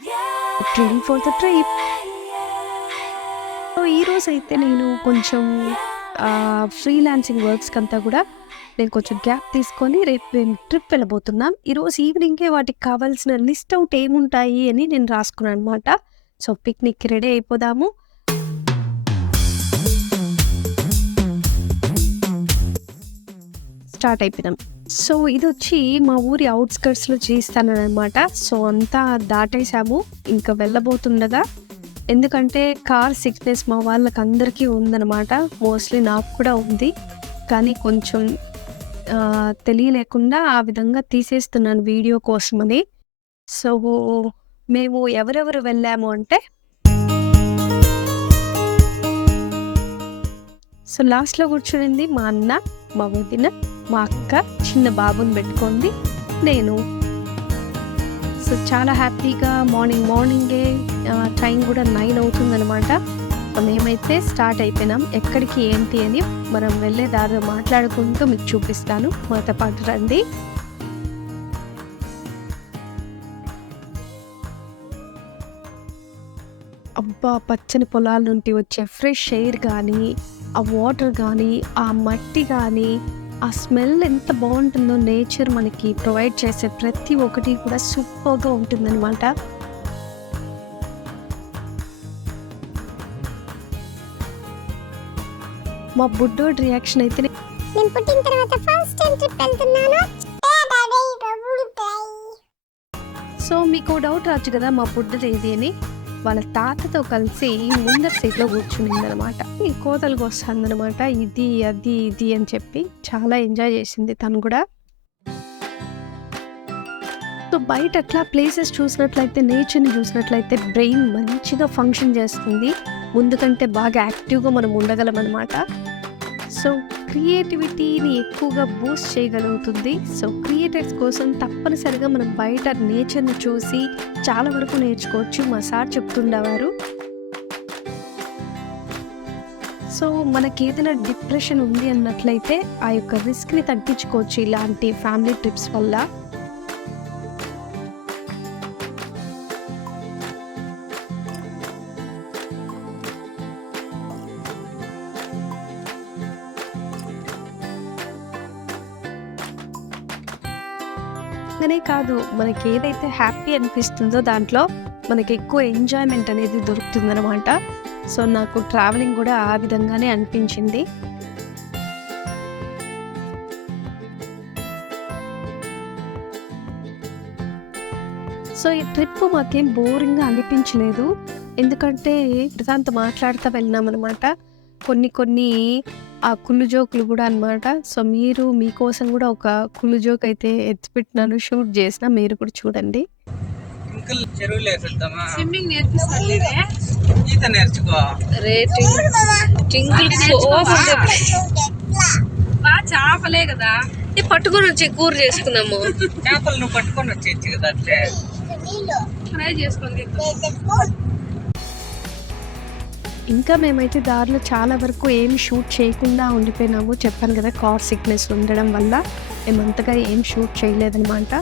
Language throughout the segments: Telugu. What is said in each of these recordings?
Ready for the trip. So ఈరోజైతే నేను కొంచెం ఫ్రీలాన్సింగ్ వర్క్స్‌కంతా కూడా నేను కొంచెం గ్యాప్ తీసుకొని రేపు నేను ట్రిప్ వెళ్ళబోతున్నాం. ఈరోజు ఈవినింగే వాటికి కావాల్సిన లిస్ట్ ఔట్ ఏముంటాయి అని నేను రాసుకున్నాననమాట. సో పిక్నిక్‌కి రెడీ అయిపోదాము. స్టార్ట్ అయిపోయినాం. సో ఇదొచ్చి మా ఊరి ఔట్‌స్కర్ట్స్‌లో చేస్తాననమాట. సో అంతా దాటేసాము. ఇంకా వెళ్ళబోతుండగా ఎందుకంటే కార్ సిక్‌నెస్ మా వాళ్ళకందరికీ ఉందనమాట. మోస్ట్‌లీ నాకు కూడా ఉంది. కానీ కొంచెం తెలియలేకుండా ఆ విధంగా తీసేస్తున్నాను వీడియో కోసమని. సో మేము ఎవరెవరు వెళ్ళాము అంటే సో లాస్ట్‌లో కూర్చునింది మా అన్న, మా వదిన, మా అక్క, చిన్న బాబుని పెట్టుకుంది నేను. సో చాలా హ్యాపీగా మార్నింగే టైం కూడా 9 అవుతుందనమాట. మేమైతే స్టార్ట్ అయిపోయినాం. ఎక్కడికి ఏంటి అని మనం వెళ్ళే దారిలో మాట్లాడుకుంటూ మీకు చూపిస్తాను. మాతో పాటు రండి. అబ్బా! పచ్చని పొలాల నుండి వచ్చే ఫ్రెష్ ఎయిర్ కానీ, ఆ వాటర్ కానీ, ఆ మట్టి కానీ, ఆ స్మెల్ ఎంత బాగుంటుందో. నేచర్ మనకి ప్రొవైడ్ చేసే ప్రతి ఒక్కటి కూడా సూపర్‌గా ఉంటుందన్నమాట. మా బుడ్డోడి రియాక్షన్ అయితే నేను పుట్టిన తర్వాత ఫస్ట్ టైం ట్రిప్ వెళ్తున్నాను. సో మీకు డౌట్ రావచ్చు కదా మా బుడ్డది ఏది అని. వాళ్ళ తాతతో కలిసి ముందర సీట్లో కూర్చునిందనమాట. ఈ కోతలకు వస్తుందనమాట. ఇది అది ఇది అని చెప్పి చాలా ఎంజాయ్ చేసింది తను కూడా. సో బయట అట్లా ప్లేసెస్ చూసినట్లయితే, నేచర్ని చూసినట్లయితే బ్రెయిన్ మంచిగా ఫంక్షన్ చేస్తుంది. ముందు కంటే బాగా యాక్టివ్గా మనం ఉండగలం అనమాట. సో క్రియేటివిటీని ఎక్కువగా బూస్ట్ చేయగలుగుతుంది. సో క్రియేటర్స్ కోసం తప్పనిసరిగా మనం బయట నేచర్ని చూసి చాలా వరకు నేర్చుకోవచ్చు. మా సార్ చెప్తుండేవారు. సో మనకి ఏదైనా డిప్రెషన్ ఉంది అన్నట్లయితే ఆ యొక్క రిస్క్ని తగ్గించుకోవచ్చు ఇలాంటి ఫ్యామిలీ ట్రిప్స్ వల్ల. అనే కాదు, మనకి ఏదైతే హ్యాపీ అనిపిస్తుందో దాంట్లో మనకి ఎక్కువ ఎంజాయ్మెంట్ అనేది దొరుకుతుందనమాట. సో నాకు ట్రావెలింగ్ కూడా ఆ విధంగానే అనిపించింది. సో ఈ ట్రిప్ మాకేం బోరింగ్గా అనిపించలేదు. ఎందుకంటే ప్రశాంత్ మాట్లాడుతూ వెళ్ళినామన్నమాట. కొన్ని ఆ కుళ్ళు జోకులు కూడా అనమాట. సో మీరు మీకోసం కూడా ఒక కుళ్ళు జోక్ అయితే ఎత్తిపెట్టినాను, షూట్ చేసిన. మీరు కూడా చూడండి. చెరువులో వేసేద్దామా? స్విమ్మింగ్ నేర్పిస్తాను. ఈత నేర్చుకో. చేపలే కదా పట్టుకొని వచ్చి కూర చేసుకున్నాము. చేపలు నువ్వు పట్టుకొని వచ్చేయచ్చు కదా అట్లే ఫ్రై చేసుకొని. ఇంకా మేమైతే దారిలో చాలా వరకు ఏమి షూట్ చేయకుండా ఉండిపోయినాము. చెప్పాను కదా, కార్ సిక్నెస్ ఉండడం వల్ల మేమంతగా ఏం షూట్ చేయలేదన్నమాట.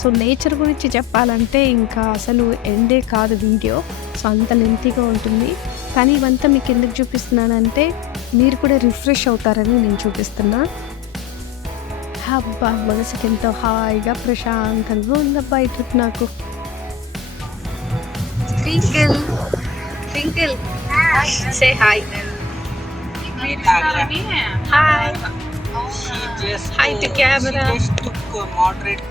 సో నేచర్ గురించి చెప్పాలంటే ఇంకా అసలు ఎండే కాదు వీడియో. సో అంత లెంతీగా ఉంటుంది. కానీ ఇవంతా మీకు ఎందుకు చూపిస్తున్నానంటే మీరు కూడా రిఫ్రెష్ అవుతారని నేను చూపిస్తున్నా. అబ్బా, మనసుకి ఎంతో హాయిగా ప్రశాంతంగా ఉందబ్బా ఈ ట్రిప్ నాకు. Twinkle say hi. Hi. Hi to camera. She just took moderate.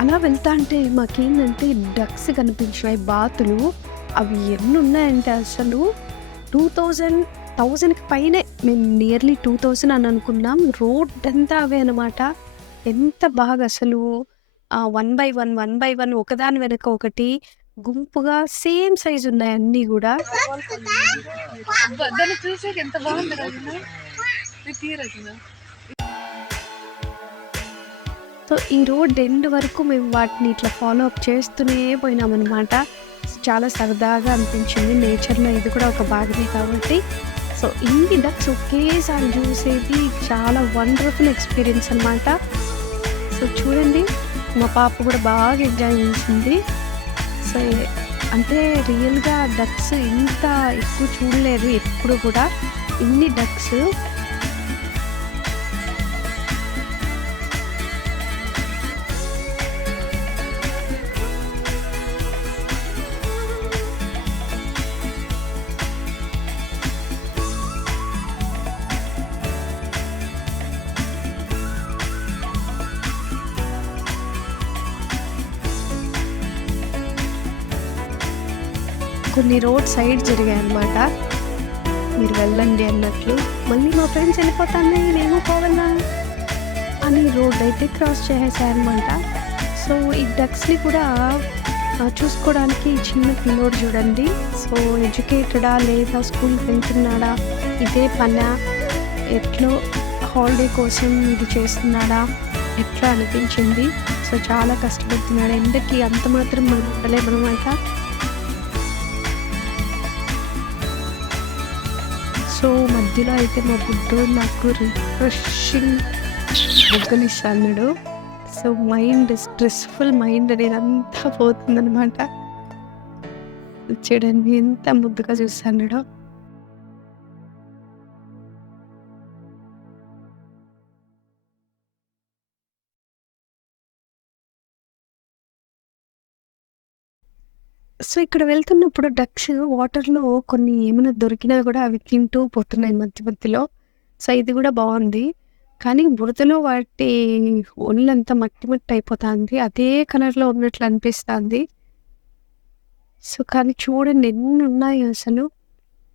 అలా వెళ్తా అంటే మాకేంటంటే డక్స్ కనిపించినాయి, బాతులు. అవి ఎన్ని ఉన్నాయంటే అసలు 1000కి పైనే. మేము నియర్లీ 2000 అని అనుకున్నాం. రోడ్ అంతా అవే అనమాట. ఎంత బాగా అసలు వన్ బై వన్ ఒకదాని వెనక ఒకటి గుంపుగా సేమ్ సైజ్ ఉన్నాయి అన్నీ కూడా. దాన్ని చూసాక ఎంత బాగుంది రచన. రచన సో ఈ రోడ్ ఎండ్ వరకు మేము వాటిని ఇట్లా ఫాలో అప్ చేస్తూనే పోయినామన్నమాట. చాలా సరదాగా అనిపించింది. నేచర్లో ఇది కూడా ఒక భాగమే కాబట్టి. సో ఇన్ని డక్స్ ఒకేసారి చూసేది చాలా వండర్ఫుల్ ఎక్స్పీరియన్స్ అనమాట. సో చూడండి, మా పాప కూడా బాగా ఎంజాయ్ చేసింది. సో అంటే రియల్గా డక్స్ ఇంత ఎక్కువ చూడలేదు ఎప్పుడు కూడా. ఇన్ని డక్స్ కొన్ని రోడ్ సైడ్ జరిగాయి అన్నమాట. మీరు వెళ్ళండి అన్నట్లు. మళ్ళీ మా ఫ్రెండ్స్ వెళ్ళిపోతాను నేను పోవాలా అని రోడ్ అయితే క్రాస్ చేసేసారనమాట. సో ఈ డక్స్ని కూడా చూసుకోవడానికి చిన్న పిల్లోడు చూడండి. సో ఎడ్యుకేటెడా లేదా స్కూల్కి వెళ్తున్నాడా, ఇదే పనా, ఎట్లో హాలిడే కోసం ఇది చేస్తున్నాడా, ఎట్లా అనిపించింది. సో చాలా కష్టపడుతున్నాడు. ఎండకి అంత మాత్రం మనం ఉండలేమన్నమాట. సో మధ్యలో అయితే మా బుడ్డోడు నాకు రిఫ్రెషింగ్ బుగ్గనిస్తాడు. సో మైండ్ స్ట్రెస్ఫుల్ మైండ్ అనేది అంతా పోతుందన్నమాట. చూడండి ఎంత ముద్దుగా చూస్తున్నాడో. సో ఇక్కడ వెళ్తున్నప్పుడు డక్స్ వాటర్లో కొన్ని ఏమైనా దొరికినా కూడా అవి తింటూ పోతున్నాయి మధ్య మధ్యలో. సో ఇది కూడా బాగుంది. కానీ బురదలో వాటి ఒళ్ళంతా మట్టి మట్టి అయిపోతుంది. అదే కలర్లో ఉన్నట్లు అనిపిస్తుంది. సో కానీ చూడండి ఎన్ని ఉన్నాయి అసలు.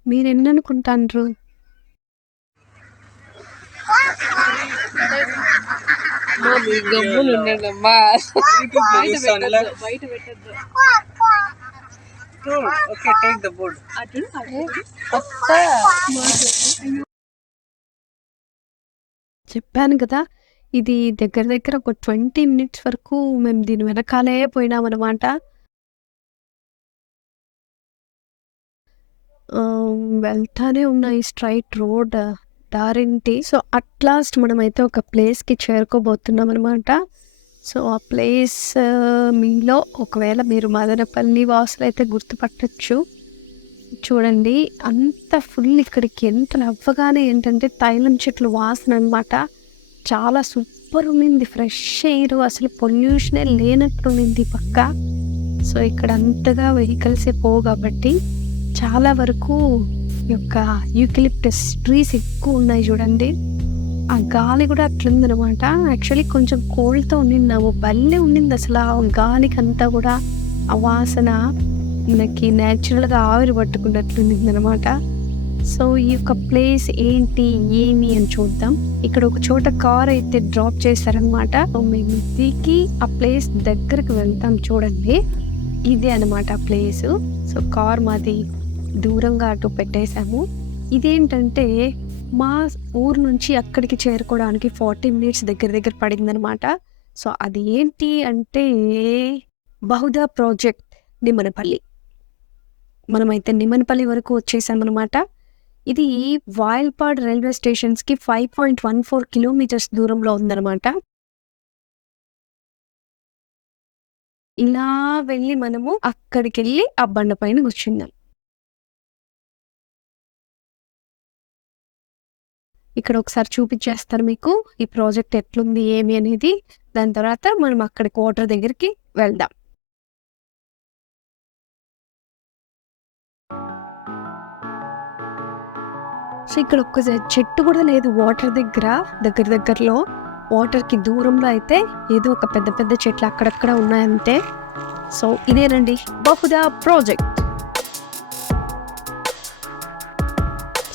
మీరు ఎన్ని అనుకుంటాండ్రు? గమ్మునుండమ్మా, బయట పెట్టద్దు. Okay, take the board. చెప్పాను కదా, ఇది దగ్గర దగ్గర ఒక 20 minutes వరకు మేము దీని వెనకాలే పోయినామన్నమాట. వెళ్తానే ఉన్నాయి స్ట్రైట్ రోడ్ దారింటి. సో అట్ లాస్ట్ మనమైతే ఒక ప్లేస్కి చేరుకోబోతున్నాం అనమాట. సో ఆ ప్లేస్ మీలో ఒకవేళ మీరు మదనపల్లి వాసులు అయితే గుర్తుపట్టచ్చు. చూడండి అంత ఫుల్ ఇక్కడికి ఎంటర్ అవ్వగానే ఏంటంటే తైలం చెట్లు వాసన అనమాట. చాలా సూపర్ ఉన్నింది. ఫ్రెష్ ఎయిర్, అసలు పొల్యూషనే లేనట్లుంది పక్క. సో ఇక్కడ అంతగా వెహికల్సే పోవు కాబట్టి చాలా వరకు యొక్క యూకలిప్టస్ ట్రీస్ ఎక్కువ ఉన్నాయి చూడండి. ఆ గాలి కూడా అట్లుందనమాట. యాక్చువల్లీ కొంచెం కోల్డ్తో ఉండినాము, భలే ఉండింది అసలు. ఆ గాలికి అంతా కూడా ఆ వాసన మనకి న్యాచురల్గా ఆవిరి పట్టుకున్నట్లుంది అనమాట. సో ఈ యొక్క ప్లేస్ ఏంటి ఏమి అని చూద్దాం. ఇక్కడ ఒక చోట కార్ అయితే డ్రాప్ చేశారనమాట. మేము దిగి ఆ ప్లేస్ దగ్గరకు వెళ్తాం. చూడండి ఇదే అనమాట ప్లేస్. సో కార్ మాది దూరంగా అటు పెట్టేశాము. ఇదేంటంటే మా ఊరు నుంచి అక్కడికి చేరుకోవడానికి 40 minutes దగ్గర దగ్గర పడిందనమాట. సో అది ఏంటి అంటే బహుదా ప్రాజెక్ట్ నిమ్మనపల్లి. మనమైతే నిమ్మనపల్లి వరకు వచ్చేసామన్నమాట. ఇది వాయల్పాడ్ రైల్వే స్టేషన్స్కి 5.14 kilometers దూరంలో ఉందన్నమాట. ఇలా వెళ్ళి మనము అక్కడికి వెళ్ళి ఆ బండ పైన కూర్చుందాం. ఇక్కడ ఒకసారి చూపించేస్తారు మీకు ఈ ప్రాజెక్ట్ ఎట్లుంది ఏమి అనేది. దాని తర్వాత మనం అక్కడికి వాటర్ దగ్గరికి వెళ్దాం. సో ఇక్కడ ఒక్క చెట్టు కూడా లేదు వాటర్ దగ్గరలో. వాటర్కి దూరంలో అయితే ఏదో ఒక పెద్ద పెద్ద చెట్లు అక్కడక్కడ ఉన్నాయంతే. సో ఇదేనండి బహుదా ప్రాజెక్ట్.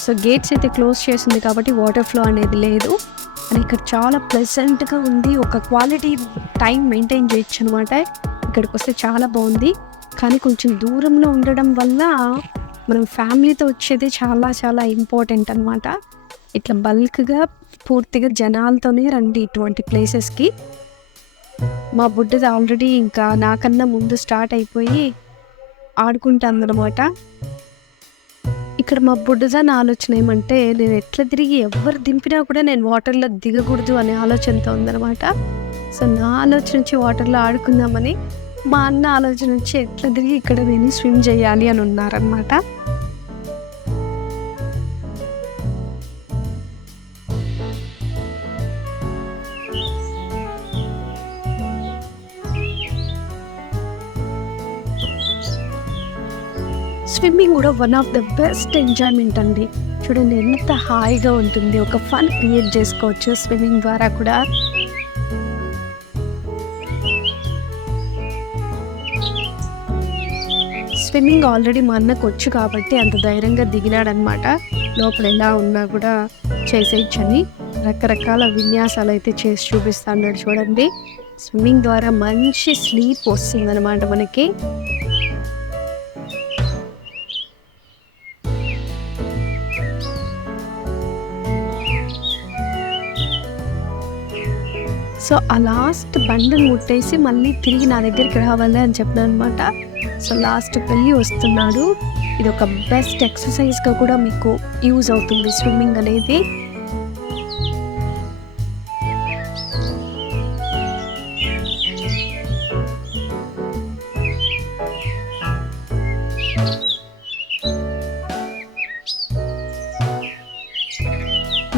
సో గేట్స్ అయితే క్లోజ్ చేసింది కాబట్టి వాటర్ ఫ్లో అనేది లేదు. అండ్ ఇక్కడ చాలా ప్లెజెంట్గా ఉంది. ఒక క్వాలిటీ టైం మెయింటైన్ చేయొచ్చు అనమాట. ఇక్కడికి వస్తే చాలా బాగుంది. కానీ కొంచెం దూరంలో ఉండడం వల్ల మనం ఫ్యామిలీతో వచ్చేది చాలా చాలా ఇంపార్టెంట్ అనమాట. ఇట్లా బల్క్గా పూర్తిగా జనాలతోనే రండి ఇటువంటి ప్లేసెస్కి. మా బుడ్డది ఆల్రెడీ ఇంకా నాకన్నా ముందు స్టార్ట్ అయిపోయి ఆడుకుంటుందన్నమాట. ఇక్కడ మా బుడ్డదాని ఆలోచన ఏమంటే నేను ఎట్లా తిరిగి ఎవరు దింపినా కూడా నేను వాటర్లో దిగకూడదు అనే ఆలోచనతో ఉందన్నమాట. సో నా ఆలోచన నుంచి వాటర్లో ఆడుకుందామని, మా అన్న ఆలోచన నుంచి ఎట్లా తిరిగి ఇక్కడ నేను స్విమ్ చేయాలి అని ఉన్నారనమాట. స్విమ్మింగ్ కూడా one of the best enjoyment అండి. చూడండి ఎంత హాయిగా ఉంటుంది. ఒక ఫన్ క్రియేట్ చేసుకోవచ్చు స్విమ్మింగ్ ద్వారా కూడా. స్విమ్మింగ్ ఆల్రెడీ మా అన్నకు వచ్చు కాబట్టి అంత ధైర్యంగా దిగినాడనమాట. లోపల ఎలా ఉన్నా కూడా చేసేయచ్చని రకరకాల విన్యాసాలు అయితే చేసి చూపిస్తాడు. చూడండి స్విమ్మింగ్ ద్వారా మంచి స్లీప్ వస్తుంది అనమాట మనకి. సో ఆ లాస్ట్ బండిని ముట్టేసి మళ్ళీ తిరిగి నా దగ్గరికి రావాలి అని చెప్పాను అనమాట. సో లాస్ట్కి వెళ్ళి వస్తున్నాడు. ఇది ఒక బెస్ట్ ఎక్సర్సైజ్గా కూడా మీకు యూజ్ అవుతుంది స్విమ్మింగ్ అనేది.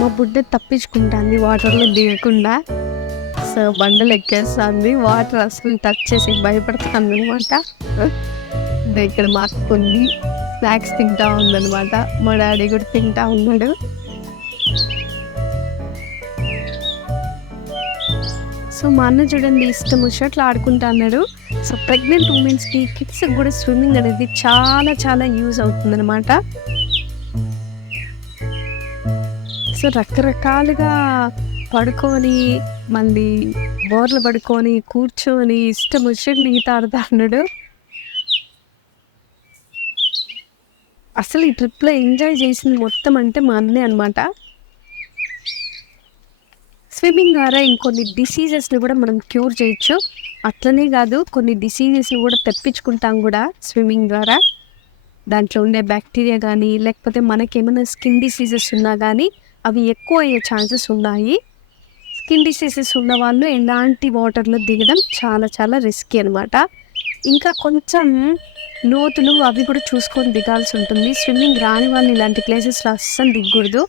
మా బుడ్డ తప్పించుకుంటుంది వాటర్లో దిగకుండా. సో బండలు ఎక్కేస్తుంది, వాటర్ అసలు టచ్ చేసి భయపడుతుంది అనమాట. ఇక్కడ మాకుంది స్నాక్స్ తింటా ఉందనమాట. మా డాడీ కూడా తింటా ఉన్నాడు. సో మా అన్న చూడండి ఇష్టం వచ్చినట్లు ఆడుకుంటా అన్నాడు. సో ప్రెగ్నెంట్ ఉమెన్స్కి కిడ్స్కి కూడా స్విమ్మింగ్ అనేది చాలా చాలా యూజ్ అవుతుంది అనమాట. సో రకరకాలుగా పడుకొని మళ్ళీ బోర్లు పడుకొని కూర్చొని ఇష్టం వచ్చినట్టు ఈత ఆడుతా అన్నాడు. అసలు ఈ ట్రిప్లో ఎంజాయ్ చేసింది మొత్తం అంటే మా అన్నే అనమాట. స్విమ్మింగ్ ద్వారా ఇంకొన్ని డిసీజెస్ని కూడా మనం క్యూర్ చేయొచ్చు. అట్లనే కాదు కొన్ని డిసీజెస్ని కూడా తెప్పించుకుంటాం కూడా స్విమ్మింగ్ ద్వారా. దాంట్లో ఉండే బ్యాక్టీరియా కానీ లేకపోతే మనకేమైనా స్కిన్ డిసీజెస్ ఉన్నా కానీ అవి ఎక్కువ అయ్యే ఛాన్సెస్ ఉన్నాయి. స్కిన్ డిసీజెస్ ఉన్న వాళ్ళు ఎలాంటి వాటర్లో దిగడం చాలా చాలా రిస్కీ అనమాట. ఇంకా కొంచెం లోతులు అవి కూడా చూసుకొని దిగాల్సి ఉంటుంది. స్విమ్మింగ్ రాని వాళ్ళు ఇలాంటి ప్లేసెస్లో అస్సలు దిగకూడదు.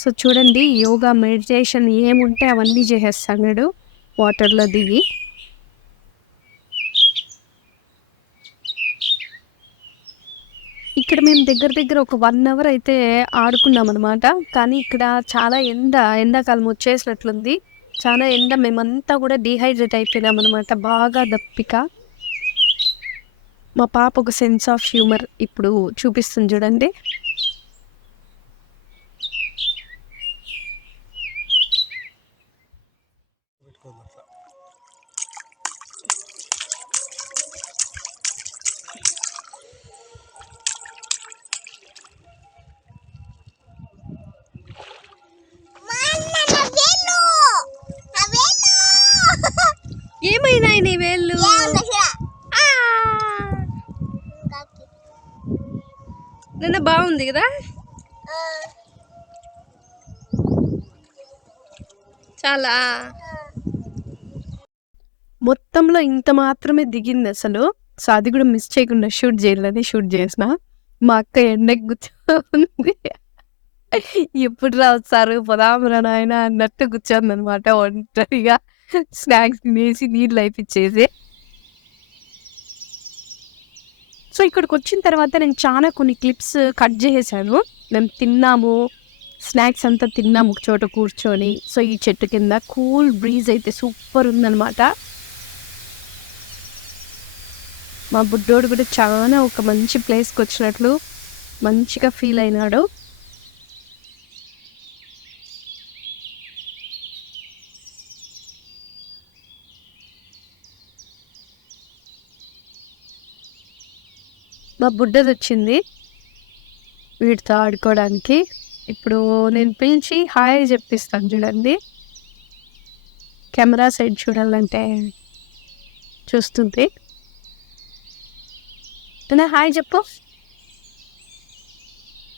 సో చూడండి యోగా మెడిటేషన్ ఏముంటే అవన్నీ చేసేస్తాడు వాటర్లో దిగి. ఇక్కడ మేము దగ్గర ఒక 1 hour అయితే ఆడుకున్నాం అనమాట. కానీ ఇక్కడ చాలా ఎండాకాలం వచ్చేసినట్లుంది. చాలా ఎండ, మేమంతా కూడా డీహైడ్రేట్ అయిపోయినాం అనమాట. బాగా దప్పిక. మా పాప ఒక సెన్స్ ఆఫ్ హ్యూమర్ ఇప్పుడు చూపిస్తుంది చూడండి. ఏమైనా నీ వేళ్ళు నిన్న బాగుంది కదా. చాలా మొత్తంలో ఇంత మాత్రమే దిగింది అసలు. సో అది కూడా మిస్ చేయకుండా షూట్ చేయాలని షూట్ చేసిన. మా అక్క ఎండకి కూర్చోంది. ఎప్పుడు రాస్తారు పొదామరా నాయన అన్నట్టు కూర్చోంది అనమాట. ఒంటరిగా స్నాక్స్ తినేసి నీళ్ళు అయిపించేసి. సో ఇక్కడికి వచ్చిన తర్వాత నేను చాలా కొన్ని క్లిప్స్ కట్ చేసేసాను. మేము తిన్నాము, స్నాక్స్ అంతా తిన్నాము ఒక చోట కూర్చొని. సో ఈ చెట్టు కింద కూల్ బ్రీజ్ అయితే సూపర్ ఉందన్నమాట. మా బుడ్డోడు కూడా చాలా ఒక మంచి ప్లేస్కి వచ్చినట్లు మంచిగా ఫీల్ అయినాడు. మా బుడ్డది వచ్చింది వీటితో ఆడుకోవడానికి. ఇప్పుడు నేను పిలిచి హాయ్ చెప్పిస్తాను చూడండి. కెమెరా సైడ్ చూడాలంటే చూస్తుంది. హాయ్ చెప్పు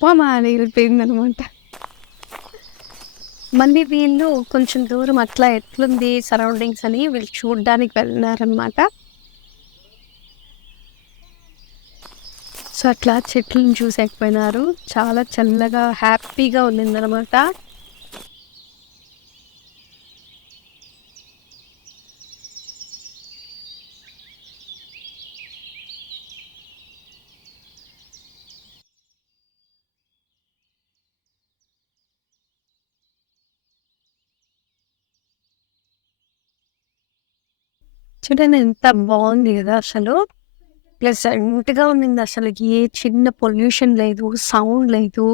పోమా అని వెళ్ళిపోయిందనమాట. మళ్ళీ వీళ్ళు కొంచెం దూరం అట్లా ఎట్లుంది సరౌండింగ్స్ అని వీళ్ళు చూడడానికి వెళ్ళినారనమాట. సో అట్లా చెట్లను చూసేకపోయినారు. చాలా చల్లగా హ్యాపీగా ఉండిందనమాట. చూడండి ఎంత బాగుంది కదా అసలు. ప్లెజెంట్‌గా ఉండింది అసలు. ఏ చిన్న పొల్యూషన్ లేదు, సౌండ్ లేదు.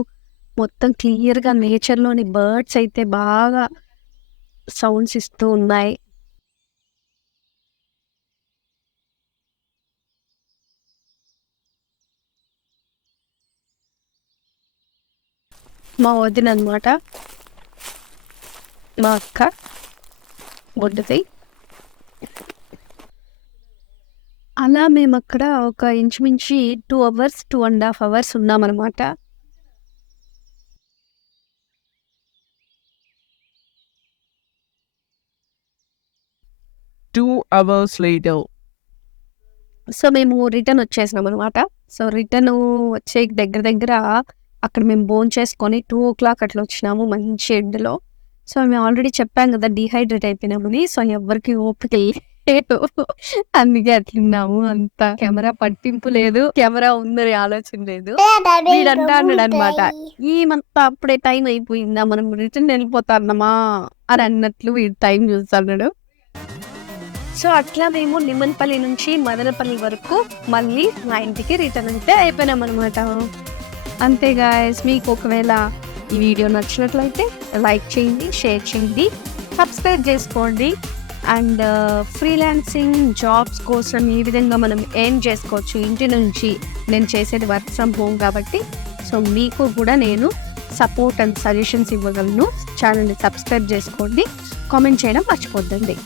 మొత్తం క్లియర్‌గా నేచర్‌లోని బర్డ్స్ అయితే బాగా సౌండ్స్ ఇస్తూ ఉన్నాయి. మా వదిన అనమాట, మా అక్క బుడ్డది. అలా మేము అక్కడ ఒక ఇంచుమించి 2 అవర్స్ 2.5 అవర్స్ ఉన్నామన్నమాట. సో మేము రిటర్న్ వచ్చేసినాం అనమాట. సో రిటర్న్ వచ్చే దగ్గర అక్కడ మేము భోంచేసుకొని 2:00 అట్లా వచ్చినాము మంచి ఎండలో. సో మేము ఆల్రెడీ చెప్పాం కదా డీహైడ్రేట్ అయిపోయినామని. సో ఎవరికి ఓపిక లేదు, అందుకే అట్లున్నాము. అంత కెమెరా పట్టింపు లేదు, కెమెరా ఉందని ఆలోచన లేదు. వీడు అంటాడు అనమాట, ఈమంతా అప్పుడే టైం అయిపోయిందా, మనం రిటర్న్ వెళ్ళిపోతాన్నామా అని అన్నట్లు వీడు టైం చూస్తున్నాడు. సో అట్లా మేము నిమ్మన్పల్లి నుంచి మదనపల్లి వరకు మళ్ళీ మా ఇంటికి రిటర్న్ అయితే అయిపోయినాం అనమాట. అంతే గాయ్స్, మీకు ఒకవేళ ఈ వీడియో నచ్చినట్లయితే లైక్ చేయండి, షేర్ చేయండి, సబ్స్క్రైబ్ చేసుకోండి. అండ్ ఫ్రీలాన్సింగ్ జాబ్స్ కోసం ఈ విధంగా మనం ఏం చేసుకోవచ్చు ఇంటి నుంచి. నేను చేసేది వర్క్ ఫ్రమ్ హోమ్ కాబట్టి సో మీకు కూడా నేను సపోర్ట్ అండ్ సజెషన్స్ ఇవ్వగలను. ఛానల్ని సబ్స్క్రైబ్ చేసుకోండి, కామెంట్ చేయడం మర్చిపోద్దండి.